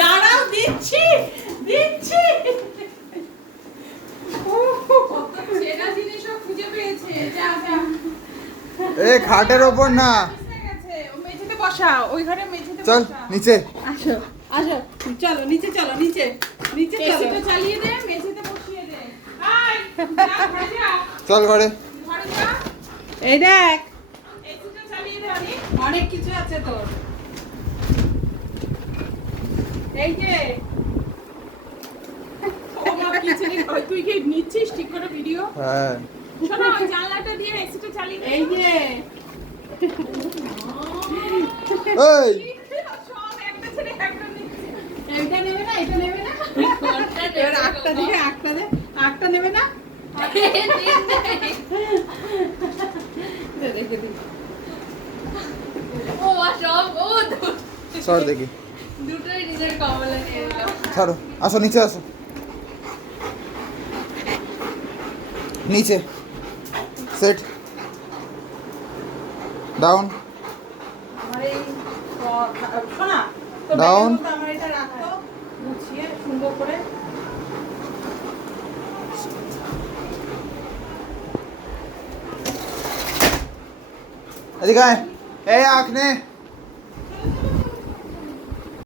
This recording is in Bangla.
দাঁড়াও দিচ্ছি দিচ্ছি। কত চেনা জিনিসও খুঁজে পেয়েছে। যা যা। এ খাটের ওপর না, ও মেঝেতে বসা, ওই ঘরে মেঝেতে চল বসা। নিচে। আসো আসো, চলো নিচে, চলো নিচে, নিচে চলো। এসিটা চালিয়ে দে, মেঝেতে বসিয়ে দে। আয়, যা ঘরে যা। চল ঘরে। ঘরে যা। এই দেখ, এসিটা চালিয়ে দে অনেক। অনেক কিছু আছে তোর। এই যে ও মা কিচেনে, ওই তুই কি নিচ্ছিস ঠিক করে ভিডিও? হ্যাঁ শোনো, ওই জানলাটা দিয়ে এসিটা চালিয়ে দে। এই যে এই সব একটা ছেড়ে একটা নিচ্ছে। এইটা নেবে না, এটা নেবে না। এবার আটটা দিকে আটটা দে, আটটা নেবে না। রেখে দিই। ও সব ও সর দেখি, দুটোই নিজের কমলা নিয়ে এলো। ছাড়ো, আসো নিচে আসো, নিচে সেট ডাউন। আমার এই শোনা, তোর Down. ব্যাগের মধ্যে আমার এটা রাখতো গুছিয়ে সুন্দর করে। এদিকে আয়, এই আখ নে।